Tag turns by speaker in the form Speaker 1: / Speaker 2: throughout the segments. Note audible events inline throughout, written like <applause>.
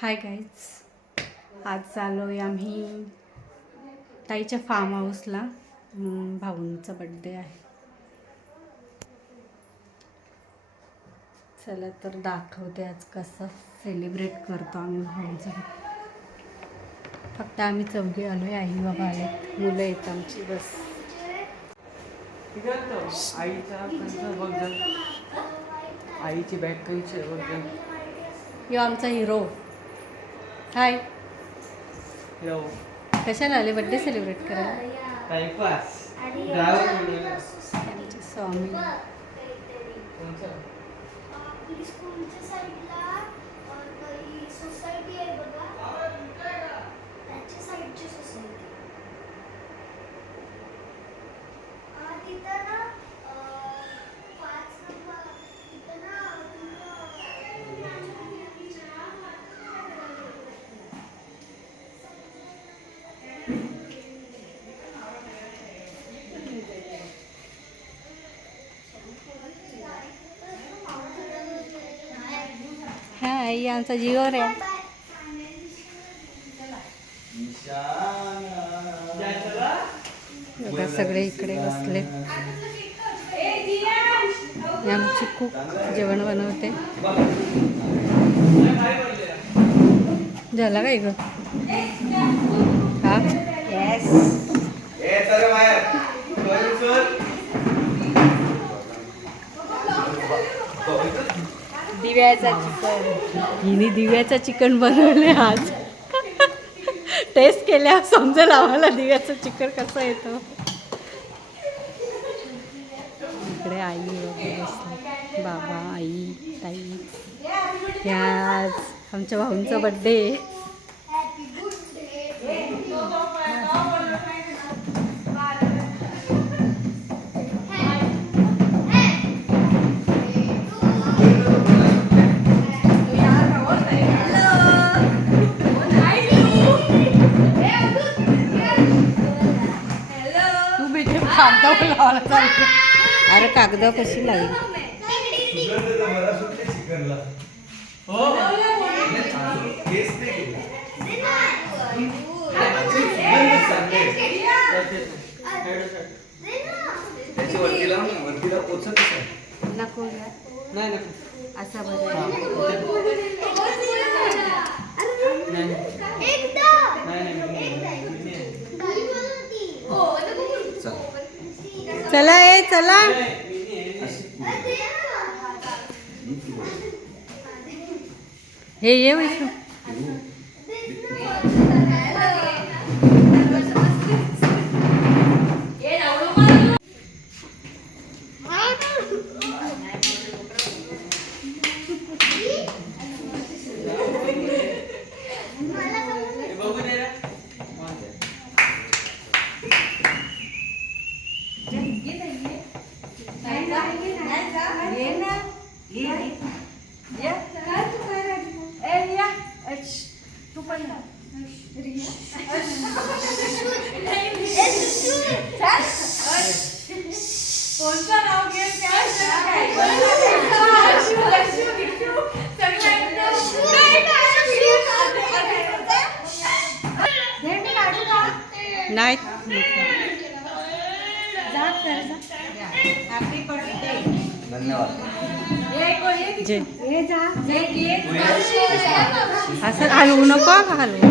Speaker 1: Hi guys आज चाललो आहे आम्ही ताईच्या फार्म हाऊसला भाऊंचा बड्डे आहे. चला तर दाखवते आज कसं सेलिब्रेट करतो आम्ही भाऊंचा. फक्त आम्ही चौघे आलो आहे आई बाबा आले मुलं आहेत आमची. बस.
Speaker 2: आईचा कंचा बघ जर आईची बॅग काहीच आहे बघ जर
Speaker 1: यो आमचा हिरो हाय कशाला आले बड्डे सेलिब्रेट करायला स्वामी.
Speaker 3: स्कूलच्या साईडला सोसायटी आहे बघा. त्याच्या साईडची सोसायटी तिथं ना अ, पाच नंबर तिथं ना
Speaker 1: हाय आमचा जिओर आहे बघा सगळे इकडे बसले. आमची कुक जेवण बनवते. झाला काय ग? हा?
Speaker 4: दिव्याचा चिकन.
Speaker 1: हिने दिव्याचं चिकन बनवले आज. <laughs> टेस्ट केल्या समजेल आम्हाला दिव्याचं चिकन कसं येतं इकडे आई वगैरे बसले बाबा आई ताई. ह्या आज आमच्या भाऊंचा बड्डे तू बेटे कागदा कशी नको घ्या
Speaker 2: नाही नाही
Speaker 1: असा बघा
Speaker 2: नाही
Speaker 3: एकदा
Speaker 2: नाही. नाही नाही
Speaker 5: चल
Speaker 1: चला ए चला हे ये वैष्णू नाही
Speaker 5: धन्यवाद.
Speaker 1: जे. असं हलवू नको हलवू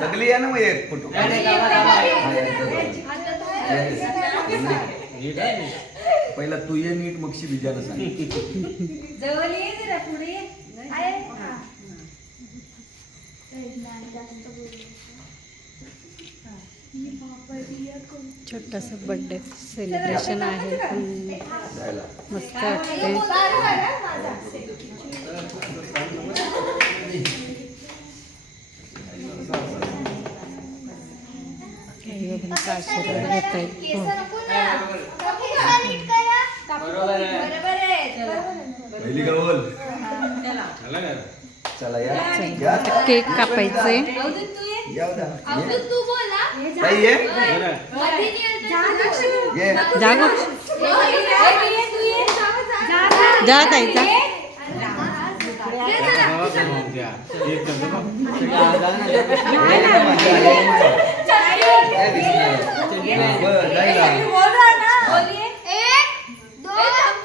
Speaker 5: सगळी या ना मग एक फोटो. पहिला तू ये नीट मग विचार सांग
Speaker 1: जवळ ये जरा पुढे
Speaker 3: हा.
Speaker 4: छोटंसं बर्थडे सेलिब्रेशन आहे मस्त वाटते
Speaker 2: बरोबर आहे.
Speaker 1: बरोबर आहे. चला.
Speaker 5: पहिली का? बोल चला या. या
Speaker 4: आता केक कापायचे
Speaker 1: ये.
Speaker 5: उद्या. ये. ताई
Speaker 4: जा गं. जा ताई जा.
Speaker 5: काय दिसणार? बरं, जायला.
Speaker 1: बोल ये
Speaker 3: एक दोन एक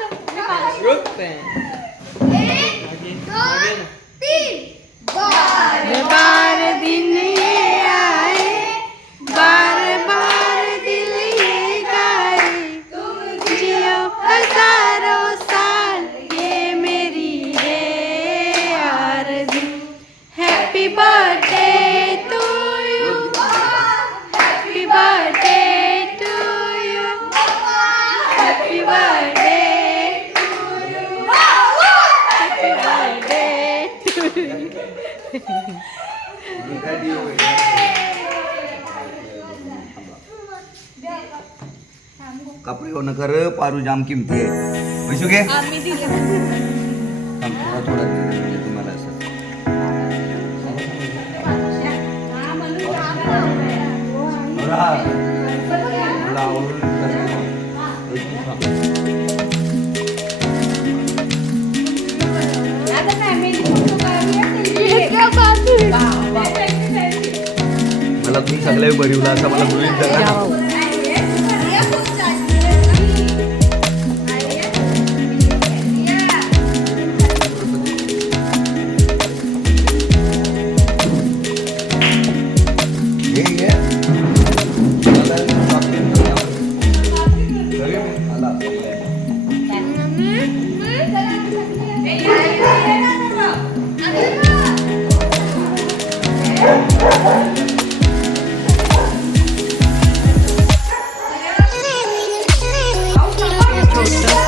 Speaker 3: दोन तीन बार
Speaker 4: बार दिन ये आए बार बार दिल ये गाए जियो हजारों साल ये मेरी है आरज़ू happy birthday to you happy birthday to you happy birthday happy birthday to you
Speaker 5: मी काय देऊ बाई? कपडे हो कर पारू जाम किमती आहे. पैसे घे
Speaker 1: आम्ही दिलं.
Speaker 5: थांब, थोडा थोडा दे, म्हणजे तुम्हाला असं. बरं. मला आवडून
Speaker 1: फॅमिली फोटो काढूया
Speaker 5: मला तुम्ही सगळे असं मला गृहित धरा.
Speaker 4: some stuff.